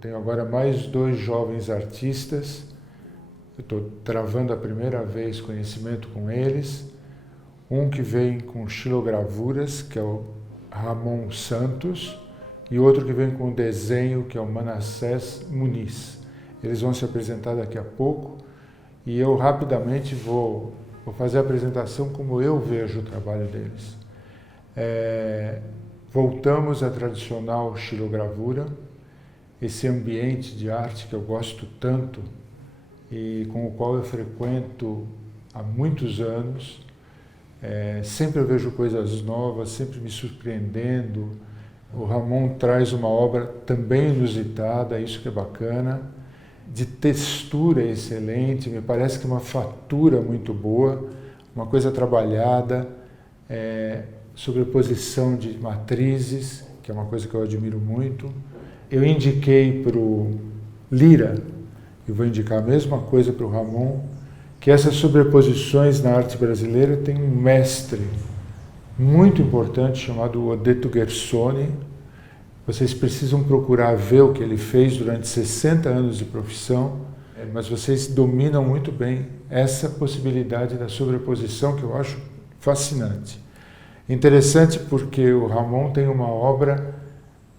tenho agora mais 2 jovens artistas. Eu estou travando a primeira vez conhecimento com eles. Um que vem com xilogravuras, que é o Ramon Santos, e outro que vem com desenho, que é o Manassés Muniz. Eles vão se apresentar daqui a pouco e eu rapidamente vou fazer a apresentação como eu vejo o trabalho deles. Voltamos à tradicional xilogravura, esse ambiente de arte que eu gosto tanto e com o qual eu frequento há muitos anos. Sempre eu vejo coisas novas, sempre me surpreendendo. O Ramon traz uma obra também inusitada, isso que é bacana, de textura excelente, me parece que uma fatura muito boa, uma coisa trabalhada, sobreposição de matrizes, que é uma coisa que eu admiro muito. Eu indiquei para o Lira, e vou indicar a mesma coisa para o Ramon, que essas sobreposições na arte brasileira tem um mestre muito importante chamado Odeto Gersoni. Vocês precisam procurar ver o que ele fez durante 60 anos de profissão, mas vocês dominam muito bem essa possibilidade da sobreposição que eu acho fascinante. Interessante porque o Ramon tem uma obra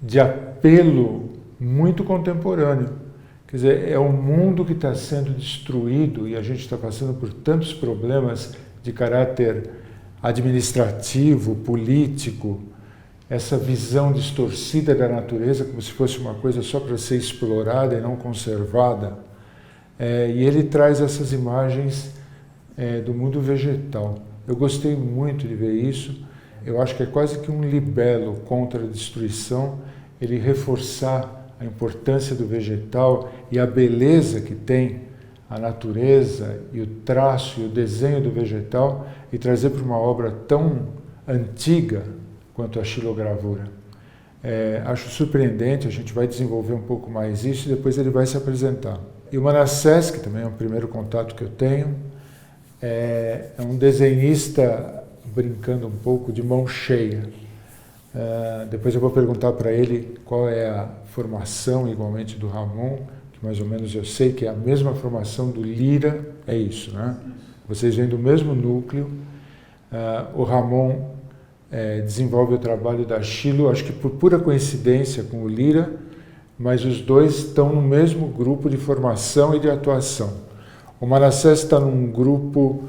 de apelo muito contemporâneo. Quer dizer, é um mundo que está sendo destruído e a gente está passando por tantos problemas de caráter administrativo, político, essa visão distorcida da natureza como se fosse uma coisa só para ser explorada e não conservada. E ele traz essas imagens do mundo vegetal. Eu gostei muito de ver isso. Eu acho que é quase que um libelo contra a destruição, ele reforçar a importância do vegetal e a beleza que tem a natureza e o traço e o desenho do vegetal e trazer para uma obra tão antiga quanto a xilogravura. Acho surpreendente, a gente vai desenvolver um pouco mais isso e depois ele vai se apresentar. E o Manassés, que também é o primeiro contato que eu tenho, é um desenhista, brincando um pouco, de mão cheia. Depois eu vou perguntar para ele qual é a formação, igualmente, do Ramon, que mais ou menos eu sei que é a mesma formação do Lira, é isso, né? Vocês vêm do mesmo núcleo. O Ramon desenvolve o trabalho da Xilo, acho que por pura coincidência com o Lira, mas os dois estão no mesmo grupo de formação e de atuação. O Manassés está num grupo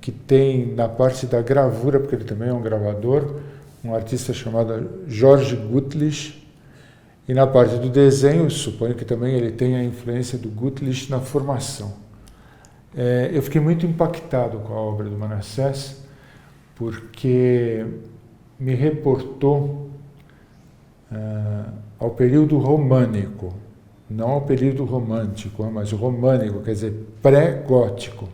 que tem na parte da gravura, porque ele também é um gravador, um artista chamado Jorge Gutlich, e na parte do desenho, suponho que também ele tem a influência do Gutlich na formação. Eu fiquei muito impactado com a obra do Manassés, porque me reportou ao período românico, não ao período romântico, mas o românico, quer dizer, pré-gótico.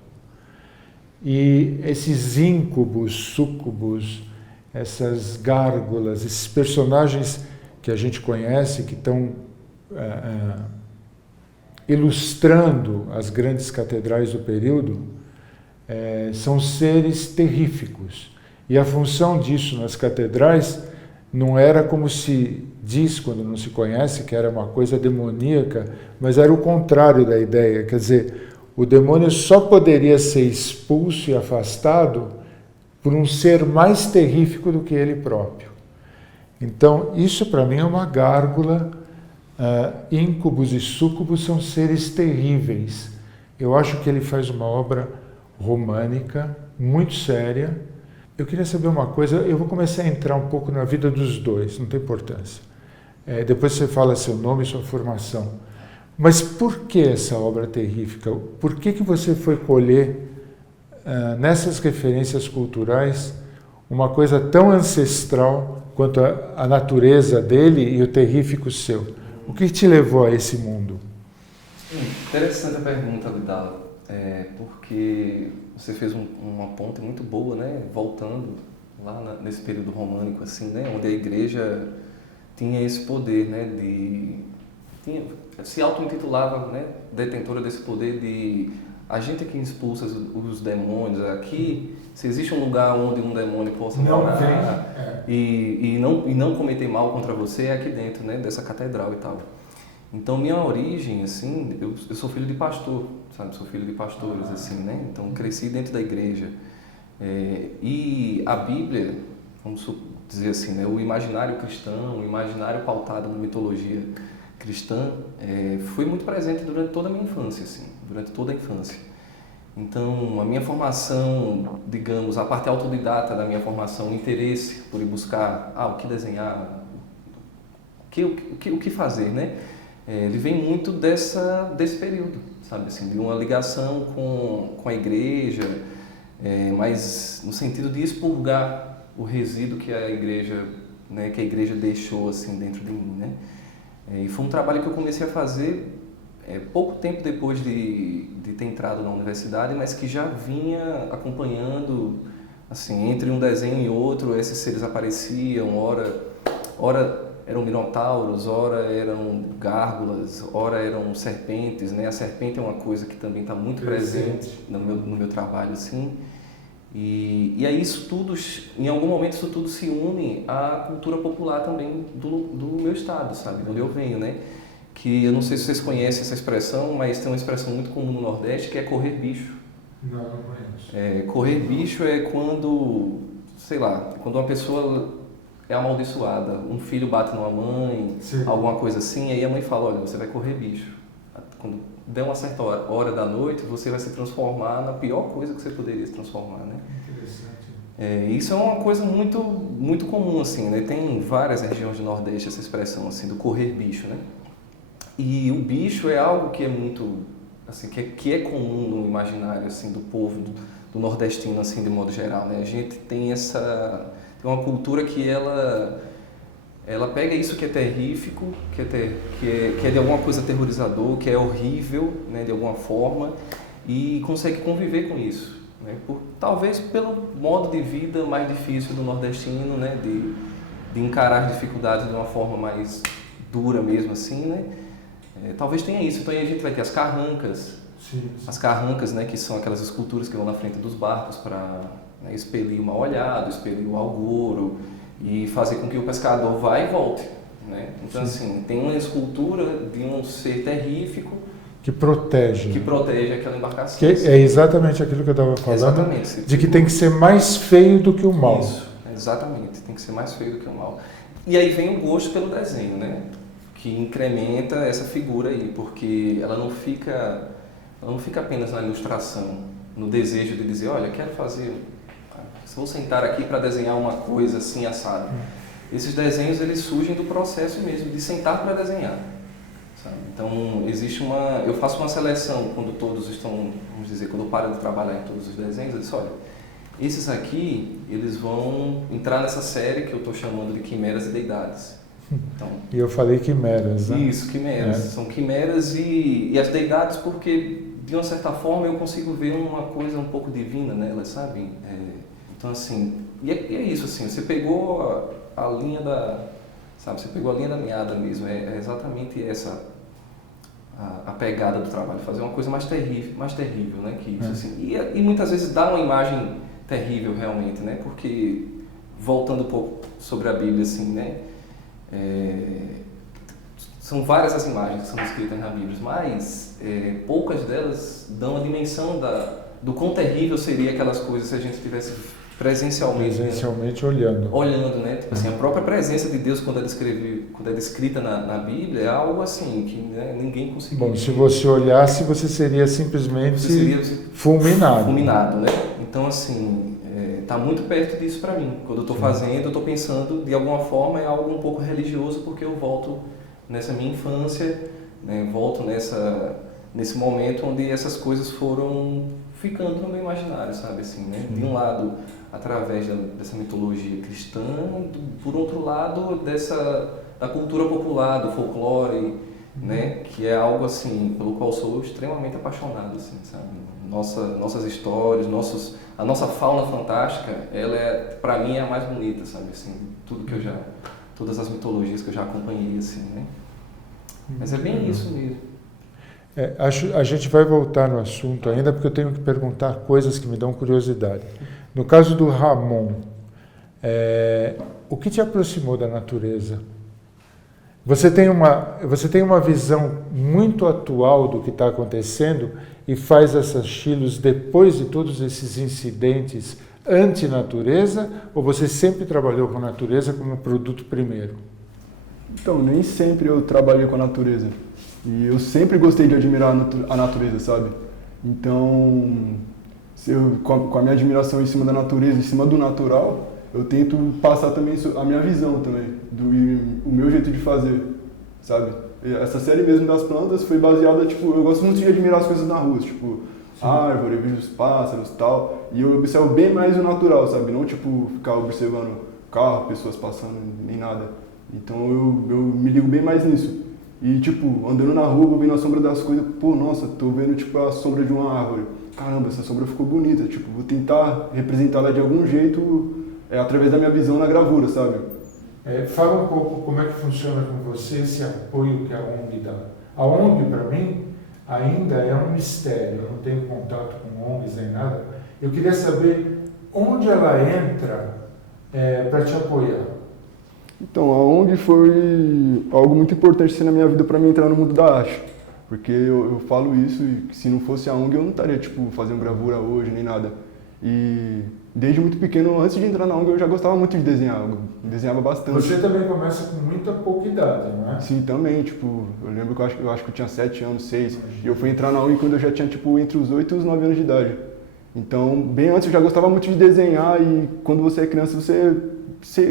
E esses íncubos, súcubos, essas gárgulas, esses personagens que a gente conhece, que estão ilustrando as grandes catedrais do período, são seres terríficos. E a função disso nas catedrais não era como se diz quando não se conhece, que era uma coisa demoníaca, mas era o contrário da ideia. Quer dizer, o demônio só poderia ser expulso e afastado por um ser mais terrífico do que ele próprio. Então, isso para mim é uma gárgula. Íncubos e súcubos são seres terríveis. Eu acho que ele faz uma obra românica, muito séria. Eu queria saber uma coisa, eu vou começar a entrar um pouco na vida dos dois, não tem importância. Depois você fala seu nome e sua formação. Mas por que essa obra terrífica? Por que você foi colher nessas referências culturais uma coisa tão ancestral quanto a natureza dele e o terrífico seu? O que te levou a esse mundo? Interessante a pergunta, Vidal, porque você fez uma ponte muito boa, né? Voltando lá nesse período românico, assim, né? Onde a igreja tinha esse poder, né? Se auto-intitulava, né? Detentora desse poder de a gente que expulsa os demônios. Aqui, se existe um lugar onde um demônio possa morar e não cometer mal contra você, é aqui dentro, né? Dessa catedral e tal. Então, minha origem, assim, eu sou filho de pastor, sabe? Sou filho de pastores, assim, né? Então, cresci dentro da igreja. E a Bíblia, vamos dizer assim, né? O imaginário cristão, o imaginário pautado na mitologia cristã, foi muito presente durante toda a minha infância, assim, durante toda a infância. Então, a minha formação, digamos, a parte autodidata da minha formação, o interesse por ir buscar, o que desenhar, o que fazer, né? Ele vem muito desse período, sabe, assim, de uma ligação com a igreja, mas no sentido de expurgar o resíduo que a igreja, né, que a igreja deixou assim dentro de mim, né? E foi um trabalho que eu comecei a fazer pouco tempo depois de ter entrado na universidade, mas que já vinha acompanhando, assim, entre um desenho e outro, esses seres apareciam, ora eram minotauros, ora eram gárgulas, ora eram serpentes, né? A serpente é uma coisa que também está muito presente no meu trabalho, assim. E aí isso tudo, em algum momento isso tudo se une à cultura popular também do meu estado, sabe? De onde eu venho, né? Que eu não sei se vocês conhecem essa expressão, mas tem uma expressão muito comum no Nordeste que é correr bicho. Não conheço. Correr bicho é quando, sei lá, quando uma pessoa é amaldiçoada, um filho bate numa mãe, sim, alguma coisa assim, aí a mãe fala, olha, você vai correr bicho. Quando der uma certa hora da noite, você vai se transformar na pior coisa que você poderia se transformar, né? Interessante. Isso é uma coisa muito, muito comum, assim, né? Tem várias regiões do Nordeste essa expressão, assim, do correr bicho, né? E o bicho é algo que é muito, assim, que é comum no imaginário, assim, do povo, do nordestino, assim, de modo geral, né? A gente tem uma cultura que ela pega isso que é terrífico, que é de alguma coisa aterrorizador, que é horrível, né, de alguma forma, e consegue conviver com isso, né? Talvez pelo modo de vida mais difícil do nordestino, né, de encarar as dificuldades de uma forma mais dura mesmo, assim, né? Talvez tenha isso. Então aí a gente vai ter as carrancas, sim. As carrancas, né, que são aquelas esculturas que vão na frente dos barcos para, né, expelir o mal-olhado, expelir o algouro e fazer com que o pescador vá e volte, né? Então, sim, assim, tem uma escultura de um ser terrífico que protege aquela embarcação. Que é exatamente aquilo que eu estava falando, exatamente, de que tem que ser mais feio do que o mal. Isso, exatamente, tem que ser mais feio do que o mal. E aí vem o gosto pelo desenho, né? Que incrementa essa figura aí, porque ela não fica apenas na ilustração, no desejo de dizer, olha, quero fazer, vou sentar aqui para desenhar uma coisa assim, assado. Esses desenhos, eles surgem do processo mesmo, de sentar para desenhar, sabe? Então, eu faço uma seleção quando todos estão, vamos dizer, quando eu paro de trabalhar em todos os desenhos, eu disse, olha, esses aqui, eles vão entrar nessa série que eu estou chamando de Quimeras e Deidades. Então, e eu falei quimeras, né? Isso, quimeras. São quimeras e as deidades porque, de uma certa forma, eu consigo ver uma coisa um pouco divina nelas, sabe? Então, assim, e é isso, assim, você pegou a linha você pegou a linha da meada mesmo, é exatamente essa a pegada do trabalho, fazer uma coisa mais terrível, né, que isso, assim. E muitas vezes dá uma imagem terrível, realmente, né, porque, voltando um pouco sobre a Bíblia, assim, né, são várias as imagens que são descritas na Bíblia, mas poucas delas dão a dimensão do quão terrível seria aquelas coisas se a gente tivesse presencialmente olhando, né? Tipo assim, a própria presença de Deus quando é descrita na Bíblia é algo assim que, né, ninguém conseguiria. Bom, se você olhasse, você seria simplesmente fulminado, né? Então, assim, tá muito perto disso para mim. Quando eu estou fazendo, eu estou pensando de alguma forma é algo um pouco religioso, porque eu volto nessa minha infância, né? Volto nesse momento onde essas coisas foram ficando no meu imaginário, sabe, assim, né? De um lado, através dessa mitologia cristã, por outro lado, da cultura popular, do folclore, né? Que é algo, assim, pelo qual sou extremamente apaixonado, assim, sabe? Nossas histórias, a nossa fauna fantástica, ela para mim, é a mais bonita, sabe, assim, todas as mitologias que eu já acompanhei, assim, né? Mas é bem isso mesmo. A gente vai voltar no assunto ainda, porque eu tenho que perguntar coisas que me dão curiosidade. No caso do Ramon, o que te aproximou da natureza? Você tem uma visão muito atual do que está acontecendo e faz essas estilos depois de todos esses incidentes anti-natureza, ou você sempre trabalhou com a natureza como produto primeiro? Então, nem sempre eu trabalhei com a natureza. E eu sempre gostei de admirar a natureza, sabe? Então, com a minha admiração em cima da natureza, em cima do natural, eu tento passar também a minha visão também, o meu jeito de fazer, sabe? Essa série mesmo das plantas foi baseada, tipo, eu gosto muito de admirar as coisas na rua, tipo, árvore, eu vejo os pássaros e tal, e eu observo bem mais o natural, sabe? Não, tipo, ficar observando carro, pessoas passando, nem nada. Então eu me ligo bem mais nisso. E, tipo, andando na rua, vou vendo a sombra das coisas, pô, nossa, tô vendo, tipo, a sombra de uma árvore. Caramba, essa sombra ficou bonita, tipo, vou tentar representá-la de algum jeito através da minha visão na gravura, sabe? Fala um pouco como é que funciona com você esse apoio que a ONG dá. A ONG, para mim, ainda é um mistério, eu não tenho contato com ONGs nem nada. Eu queria saber onde ela entra para te apoiar. Então, a ONG foi algo muito importante assim, na minha vida para mim entrar no mundo da arte. Porque eu falo isso e se não fosse a ONG eu não estaria, tipo, fazendo gravura hoje, nem nada. E desde muito pequeno, antes de entrar na ONG, eu já gostava muito de desenhar, eu desenhava bastante. Você também começa com muita pouca idade, não é? Sim, também, tipo, eu lembro que eu acho que eu tinha 7 anos, 6, e eu fui entrar na ONG quando eu já tinha, tipo, entre os 8 e os 9 anos de idade. Então, bem antes eu já gostava muito de desenhar e quando você é criança,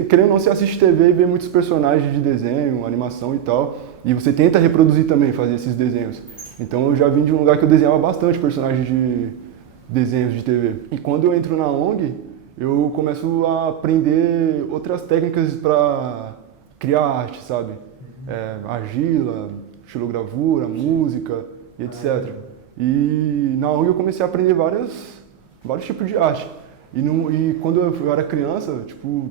querendo ou não, você assiste TV e vê muitos personagens de desenho, animação e tal, e você tenta reproduzir também, fazer esses desenhos. Então eu já vim de um lugar que eu desenhava bastante personagens de desenhos de TV. E quando eu entro na ONG, eu começo a aprender outras técnicas para criar arte, sabe? Argila, xilogravura, música e etc. E na ONG eu comecei a aprender vários tipos de arte. E quando eu era criança, tipo,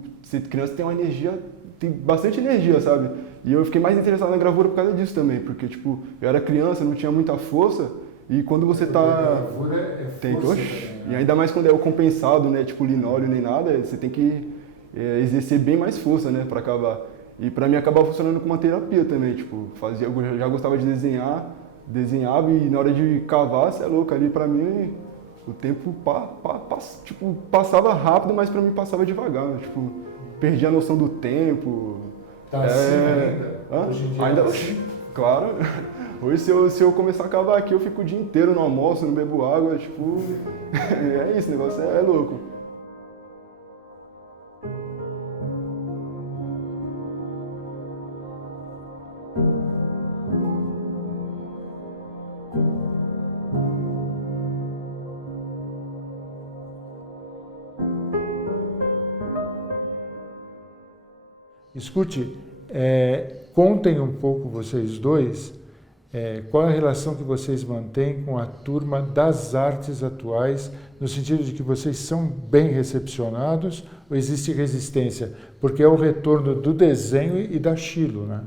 criança tem uma energia, tem bastante energia, sabe? E eu fiquei mais interessado na gravura por causa disso também, porque, tipo, eu era criança, não tinha muita força, e quando você tá... A gravura é força também, né? E ainda mais quando é o compensado, né, tipo linóleo nem nada, você tem que exercer bem mais força, né, pra acabar. E pra mim acabava funcionando como uma terapia também, tipo, eu já gostava de desenhava e na hora de cavar, você é louco, ali pra mim... O tempo tipo, passava rápido, mas pra mim passava devagar. Tipo, perdi a noção do tempo. Tá assim ainda? Hoje em dia ainda, tá assim? Claro. Hoje se eu começar a cavar aqui, eu fico o dia inteiro no almoço, não bebo água, tipo... É isso, o negócio é louco. Escute, contem um pouco vocês dois qual é a relação que vocês mantêm com a turma das artes atuais, no sentido de que vocês são bem recepcionados ou existe resistência? Porque é o retorno do desenho e da estilo, né?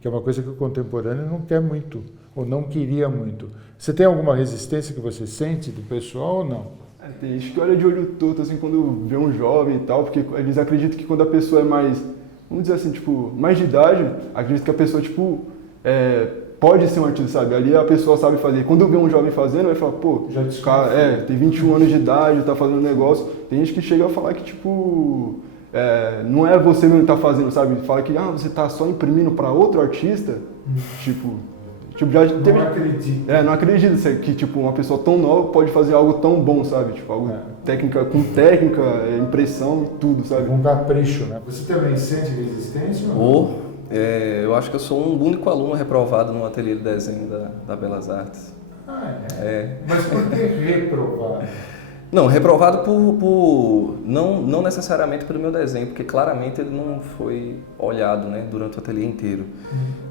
Que é uma coisa que o contemporâneo não quer muito, ou não queria muito. Você tem alguma resistência que você sente do pessoal ou não? Tem gente que olha de olho torto, assim, quando vê um jovem e tal, porque eles acreditam que quando a pessoa é mais, vamos dizer assim, tipo, mais de idade, acredito que a pessoa, tipo, pode ser um artista, sabe? Ali a pessoa sabe fazer. Quando vê um jovem fazendo, vai falar, pô, o cara, tem 21 anos de idade, tá fazendo um negócio. Tem gente que chega a falar que, tipo, não é você mesmo que tá fazendo, sabe? Fala que, você tá só imprimindo pra outro artista, tipo, já teve... Não acredito. Não acredito que, tipo, uma pessoa tão nova pode fazer algo tão bom, sabe? Tipo, algo com técnica, impressão e tudo, sabe? Um capricho, né? Você também sente resistência ou não? Eu acho que eu sou um único aluno reprovado no ateliê de desenho da Belas Artes. Mas por que reprovado? Não, reprovado não necessariamente pelo meu desenho, porque claramente ele não foi olhado, né, durante o ateliê inteiro.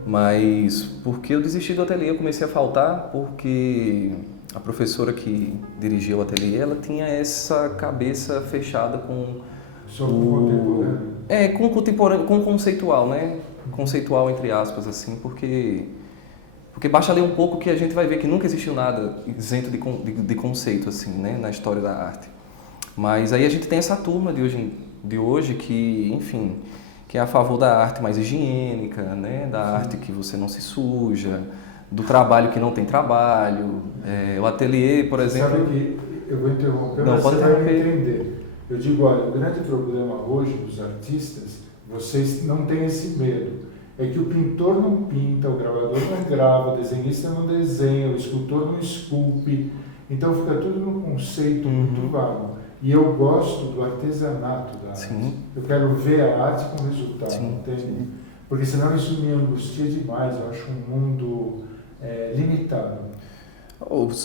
Mas porque eu desisti do ateliê, eu comecei a faltar porque a professora que dirigia o ateliê, ela tinha essa cabeça fechada com com o contemporâneo, com o conceitual, né? Conceitual entre aspas, assim, porque basta ler um pouco que a gente vai ver que nunca existiu nada isento de conceito, assim, né, na história da arte. Mas aí a gente tem essa turma de hoje que, enfim, que é a favor da arte mais higiênica, né? Da arte que você não se suja, do trabalho que não tem trabalho. O ateliê, por exemplo... Sabe que eu vou interromper, não, mas pode você vai interromper. entender. Eu digo, olha, o grande problema hoje dos artistas, vocês não têm esse medo, é que o pintor não pinta, o gravador não grava, o desenhista não desenha, o escultor não esculpe, então fica tudo no conceito muito vago. E eu gosto do artesanato da arte. Sim. Eu quero ver a arte com resultado, Sim. entende? Porque senão isso me angustia demais, eu acho um mundo limitado.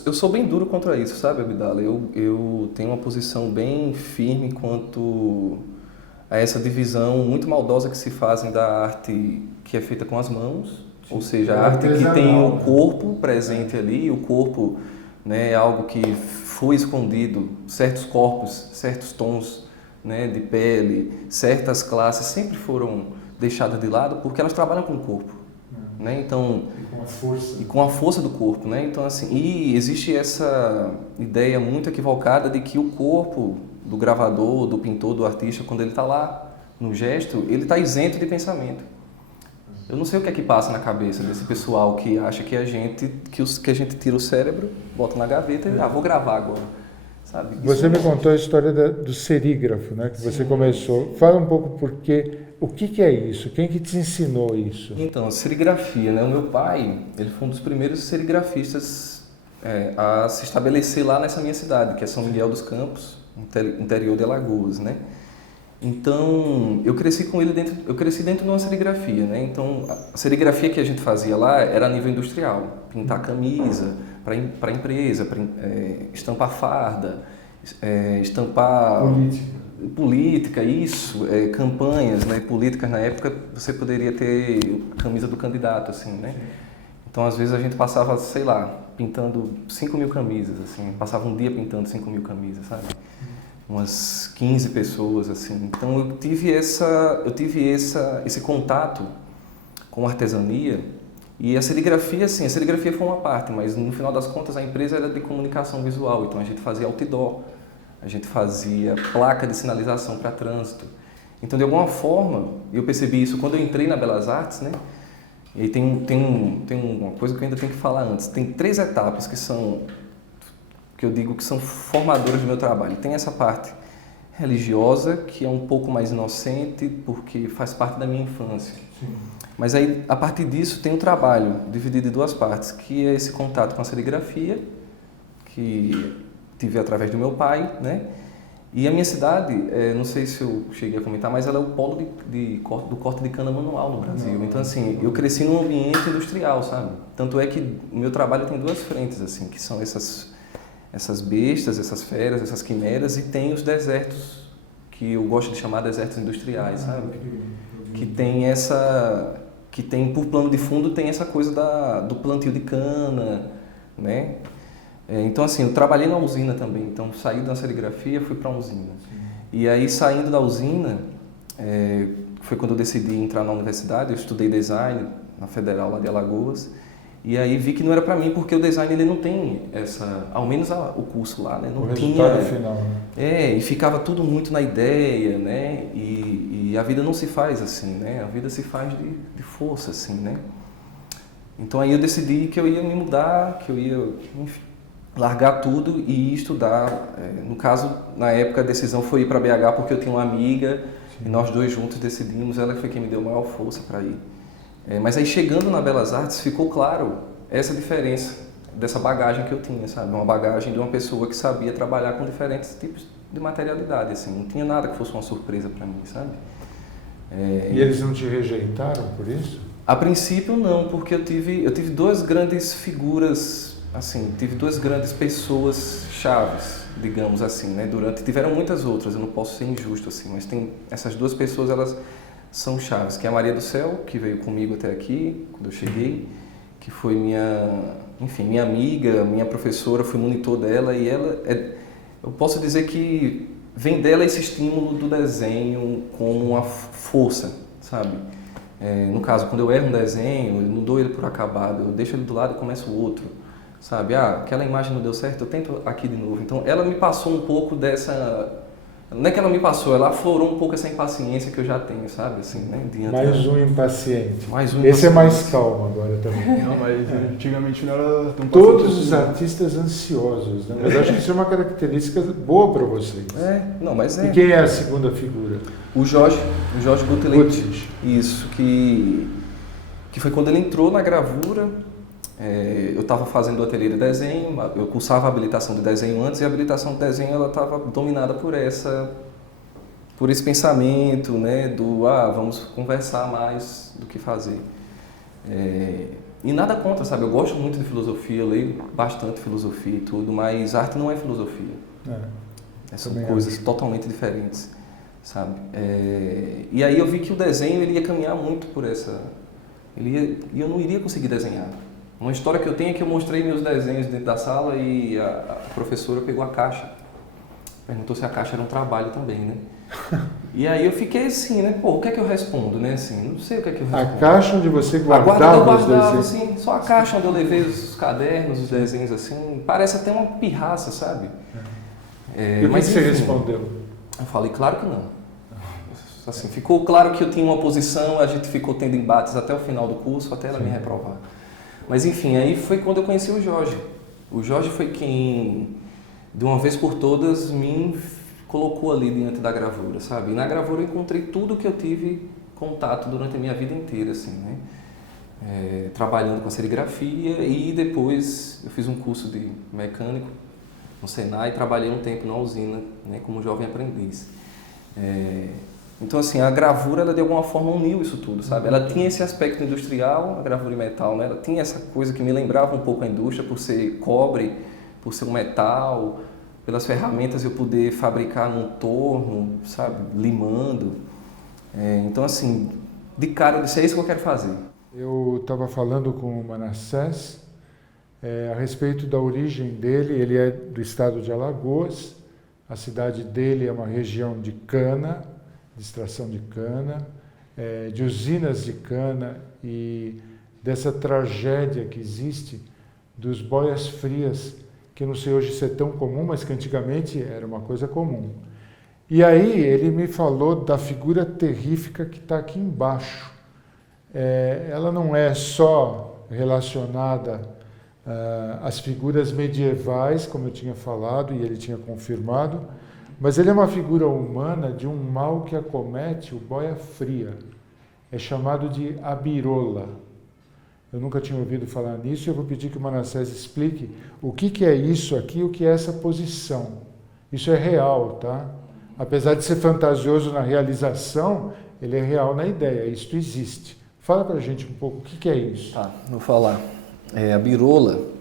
Eu sou bem duro contra isso, sabe, Abdala? Eu tenho uma posição bem firme quanto a essa divisão muito maldosa que se fazem da arte que é feita com as mãos, ou seja, a arte que tem o corpo presente ali, o corpo, né, é algo que foi escondido, certos corpos, certos tons, né, de pele, certas classes sempre foram deixadas de lado porque elas trabalham com o corpo, né? Então, E com a força do corpo, né? Então, assim, e existe essa ideia muito equivocada de que o corpo do gravador, do pintor, do artista, quando ele está lá no gesto, ele está isento de pensamento. Eu não sei o que é que passa na cabeça desse pessoal que acha que a gente tira o cérebro, bota na gaveta e vou gravar agora, sabe? Você me contou a história do serígrafo, né? Que você começou. Fala um pouco o que é isso? Quem que te ensinou isso? Então, serigrafia, né? O meu pai, ele foi um dos primeiros serigrafistas a se estabelecer lá nessa minha cidade, que é São Miguel dos Campos, interior de Alagoas, né? Então, eu cresci com ele dentro de uma serigrafia, né? Então, a serigrafia que a gente fazia lá era a nível industrial, pintar camisa para empresa, estampar farda, estampar política, isso, campanhas, né, políticas. Na época você poderia ter a camisa do candidato, assim, né? Então, às vezes a gente passava, sei lá, pintando 5.000 camisas, assim, passava um dia pintando 5.000 camisas, sabe? Umas 15 pessoas, assim. Então eu tive esse contato com artesania e a serigrafia, assim, a serigrafia foi uma parte, mas no final das contas a empresa era de comunicação visual, então a gente fazia outdoor, a gente fazia placa de sinalização para trânsito. Então, de alguma forma, eu percebi isso quando eu entrei na Belas Artes, né? E aí tem uma coisa que eu ainda tenho que falar antes. Tem 3 etapas que eu digo que são formadoras do meu trabalho. Tem essa parte religiosa, que é um pouco mais inocente, porque faz parte da minha infância. Sim. Mas aí, a partir disso, tem um trabalho dividido em 2 partes, que é esse contato com a serigrafia, que tive através do meu pai, né? E a minha cidade, não sei se eu cheguei a comentar, mas ela é o polo do corte de cana manual no Brasil. Então, assim, eu cresci num ambiente industrial, sabe? Tanto é que o meu trabalho tem 2 frentes, assim, que são essas bestas, essas feras, essas quimeras, e tem os desertos, que eu gosto de chamar desertos industriais, sabe? Que tem por plano de fundo, tem essa coisa do plantio de cana, né? Então, assim, eu trabalhei na usina também, então saí da serigrafia, fui para a usina. Sim. E aí, saindo da usina, foi quando eu decidi entrar na universidade, eu estudei design na Federal lá de Alagoas, e aí vi que não era para mim, porque o design ele não tem ao menos o curso lá, né? Não tinha. Final, né? E ficava tudo muito na ideia, né? E a vida não se faz assim, né? A vida se faz de força, assim, né? Então aí eu decidi que eu ia me mudar, que eu ia, enfim, largar tudo e ir estudar. No caso, na época a decisão foi ir para BH porque eu tinha uma amiga. Sim. E nós 2 juntos decidimos, ela foi quem me deu maior força para ir. Mas aí chegando na Belas Artes ficou claro essa diferença dessa bagagem que eu tinha, sabe? Uma bagagem de uma pessoa que sabia trabalhar com diferentes tipos de materialidade, assim. Não tinha nada que fosse uma surpresa para mim, sabe? E eles não te rejeitaram por isso? A princípio não, porque eu tive 2 grandes figuras, assim, tive 2 grandes pessoas chaves, digamos assim, né? Tiveram muitas outras, eu não posso ser injusto assim, mas tem essas 2 pessoas, elas são chaves, que é a Maria do Céu, que veio comigo até aqui, quando eu cheguei, que foi minha amiga, minha professora, fui monitor dela, e ela, eu posso dizer que vem dela esse estímulo do desenho como uma força, sabe? No caso, quando eu erro um desenho, eu não dou ele por acabado, eu deixo ele do lado e começo o outro, sabe? Aquela imagem não deu certo, eu tento aqui de novo. Então, ela me passou um pouco ela Não é que ela me passou, ela aflorou um pouco essa impaciência que eu já tenho, sabe? Assim, né? Mais um impaciente. Mais um Esse impaciente. é mais calmo agora também. Não, mas antigamente não era tão Todos os paciente. artistas ansiosos, né? Mas eu acho que isso é uma característica boa para vocês. Não, mas é. E quem é a segunda figura? O Jorge Gutelet. Gutelet. Isso, que foi quando ele entrou na gravura. Eu estava fazendo o ateliê de desenho, eu cursava a habilitação de desenho antes, e a habilitação de desenho ela estava dominada por esse pensamento, né, vamos conversar mais do que fazer. E nada contra, sabe? Eu gosto muito de filosofia, eu leio bastante filosofia e tudo, mas arte não é filosofia. São coisas totalmente diferentes, sabe? E aí eu vi que o desenho ele ia caminhar muito por essa... E eu não iria conseguir desenhar. Uma história que eu tenho é que eu mostrei meus desenhos dentro da sala e a professora pegou a caixa. Perguntou se a caixa era um trabalho também, né? E aí eu fiquei assim, né? Pô, o que é que eu respondo, né? Assim, não sei o que é que eu respondo. A caixa onde você guardava os desenhos? Assim, só a caixa onde eu levei os cadernos, os desenhos, assim. Parece até uma pirraça, sabe? E o que você respondeu? Eu falei, claro que não. Assim, ficou claro que eu tinha uma posição, a gente ficou tendo embates até o final do curso, até ela me reprovar. Mas enfim, aí foi quando eu conheci o Jorge. O Jorge foi quem, de uma vez por todas, me colocou ali diante da gravura, sabe? E na gravura eu encontrei tudo que eu tive contato durante a minha vida inteira, assim, né? Trabalhando com a serigrafia e depois eu fiz um curso de mecânico no Senai e trabalhei um tempo na usina, né, como jovem aprendiz. Então, assim, a gravura, ela de alguma forma uniu isso tudo, sabe? Ela tinha esse aspecto industrial, a gravura em metal, né? Ela tinha essa coisa que me lembrava um pouco a indústria, por ser cobre, por ser um metal, pelas ferramentas eu poder fabricar num torno, sabe? Limando. Então, assim, de cara eu disse, é isso que eu quero fazer. Eu estava falando com o Manassés a respeito da origem dele. Ele é do estado de Alagoas, a cidade dele é uma região de cana, de extração de cana, de usinas de cana e dessa tragédia que existe dos boias frias, que eu não sei hoje se é tão comum, mas que antigamente era uma coisa comum. E aí ele me falou da figura terrífica que está aqui embaixo. Ela não é só relacionada às figuras medievais, como eu tinha falado e ele tinha confirmado, mas ele é uma figura humana de um mal que acomete o boia fria. É chamado de abirola. Eu nunca tinha ouvido falar nisso e eu vou pedir que o Manassés explique o que é isso aqui, o que é essa posição. Isso é real, tá? Apesar de ser fantasioso na realização, ele é real na ideia, isto existe. Fala pra gente um pouco o que é isso. Tá, vou falar. A birola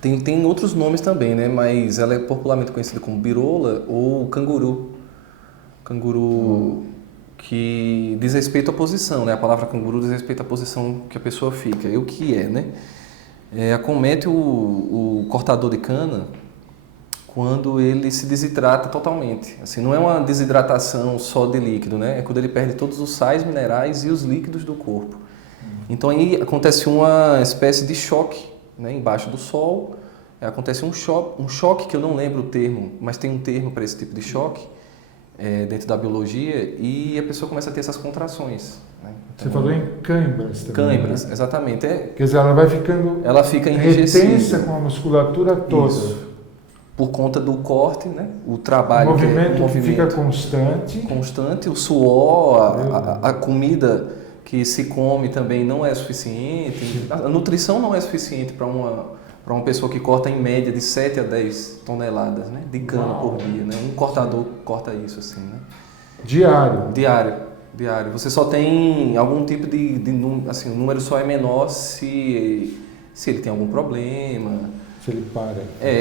tem outros nomes também, né? Mas ela é popularmente conhecida como birola ou canguru. Canguru que diz respeito à posição, né? A palavra canguru diz respeito à posição que a pessoa fica. E o que é, né? Acomete o cortador de cana quando ele se desidrata totalmente. Assim, não é uma desidratação só de líquido, né? É quando ele perde todos os sais minerais e os líquidos do corpo. Então aí acontece uma espécie de choque, né? Embaixo do sol. Acontece um choque que eu não lembro o termo, mas tem um termo para esse tipo de choque dentro da biologia, e a pessoa começa a ter essas contrações. Né? Então, você falou em câimbras também. Câimbras, né? Exatamente. Quer dizer, ela vai ficando enrijecida, retensa com a musculatura toda. Isso. Por conta do corte, né? O trabalho. O movimento fica constante. Constante, o suor, a comida que se come também não é suficiente. A nutrição não é suficiente para uma pessoa que corta em média de 7 a 10 toneladas, né, de cana por dia. Né? Um cortador corta isso assim. Né? Diário. Você só tem algum tipo de assim, o número só é menor se ele tem algum problema. Se ele para.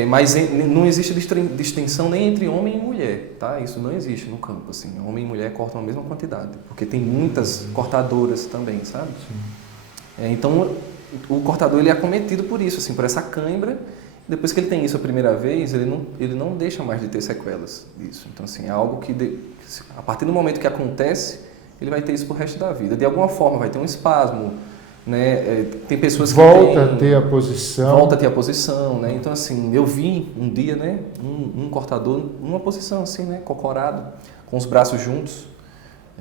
Mas não existe distinção nem entre homem e mulher, tá? Isso não existe no campo, assim. Homem e mulher cortam a mesma quantidade, porque tem muitas cortadoras também, sabe? Então, o cortador ele é acometido por isso, assim, por essa cãibra. Depois que ele tem isso a primeira vez, ele não deixa mais de ter sequelas disso. Então, assim, é algo que a partir do momento que acontece, ele vai ter isso pro resto da vida. De alguma forma, vai ter um espasmo né? Tem pessoas que volta a ter a posição. Volta a ter a posição, né? Então, assim, eu vi um dia, né, um cortador numa posição assim, né, cocorado, com os braços juntos.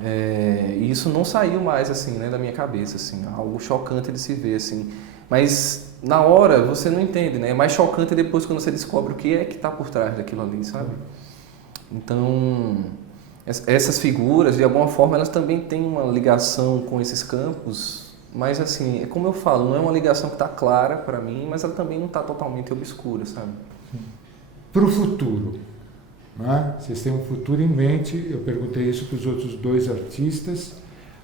E isso não saiu mais, assim, né, da minha cabeça, assim, algo chocante de se ver, assim. Mas, na hora, você não entende, né? É mais chocante depois quando você descobre o que é que está por trás daquilo ali, sabe? Então, essas figuras, de alguma forma, elas também têm uma ligação com esses campos, mas assim, é como eu falo, não é uma ligação que está clara para mim, mas ela também não está totalmente obscura, sabe? Para o futuro, né? Vocês têm um futuro em mente, eu perguntei isso para os outros dois artistas,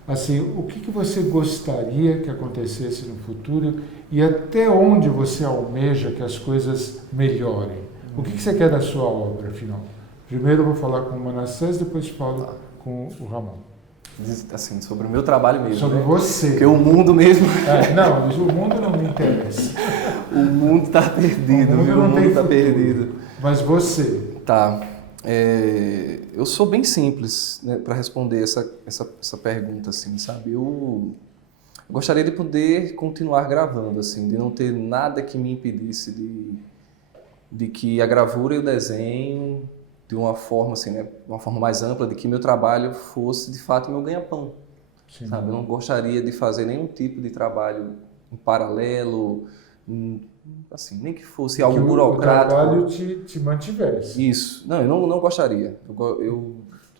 assim, o que você gostaria que acontecesse no futuro e até onde você almeja que as coisas melhorem? O que você quer da sua obra, afinal? Primeiro eu vou falar com o Manassés, depois falo com o Ramon. Assim, sobre o meu trabalho mesmo, sobre né? você. Porque o mundo mesmo... não, o mundo não me interessa. O mundo está perdido, o mundo está perdido. Mas você? Tá. Eu sou bem simples, né, para responder essa pergunta, assim, sabe? Eu gostaria de poder continuar gravando, assim, de não ter nada que me impedisse de que a gravura e o desenho, de uma forma, assim, né, uma forma mais ampla, de que meu trabalho fosse, de fato, meu ganha-pão, sabe? Eu não gostaria de fazer nenhum tipo de trabalho em paralelo, assim, nem que fosse algo burocrático. O trabalho te mantivesse. Isso. Não, eu não gostaria.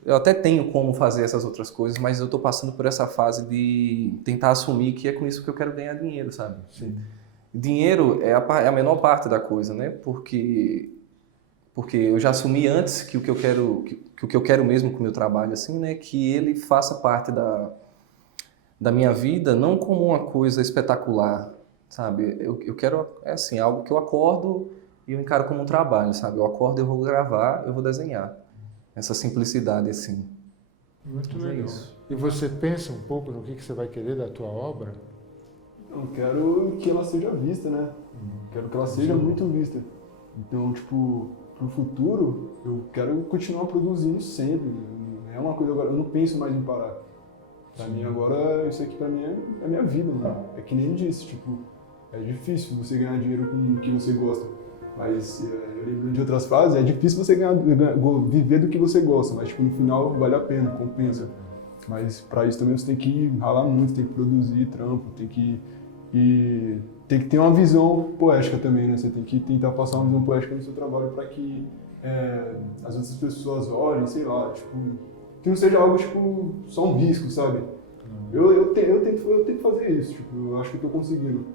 Eu até tenho como fazer essas outras coisas, mas eu estou passando por essa fase de tentar assumir que é com isso que eu quero ganhar dinheiro, sabe? Sim. Dinheiro é a menor parte da coisa, né? Porque eu já assumi antes que o que eu quero mesmo com o meu trabalho, assim, né? Que ele faça parte da minha vida, não como uma coisa espetacular, sabe? Eu quero, assim, algo que eu acordo e eu encaro como um trabalho, sabe? Eu acordo, eu vou gravar, eu vou desenhar. Essa simplicidade, assim. Muito Mas legal. isso. E você pensa um pouco no que você vai querer da tua obra? Eu quero que ela seja vista, né? Quero que ela seja muito vista. Então, tipo, pro futuro, eu quero continuar produzindo sempre. É uma coisa agora, eu não penso mais em parar. Pra mim agora, isso aqui pra mim é minha vida, mano. É que nem disse, tipo, é difícil você ganhar dinheiro com o que você gosta. Mas eu lembro de outras fases, é difícil você viver do que você gosta, mas tipo, no final vale a pena, compensa. Mas pra isso também você tem que ralar muito, tem que produzir trampo, tem que ter uma visão poética também, né? Você tem que tentar passar uma visão poética no seu trabalho para que as outras pessoas olhem, sei lá, tipo, que não seja algo tipo só um risco, sabe? Eu tento fazer isso, tipo, eu acho que eu tô conseguindo.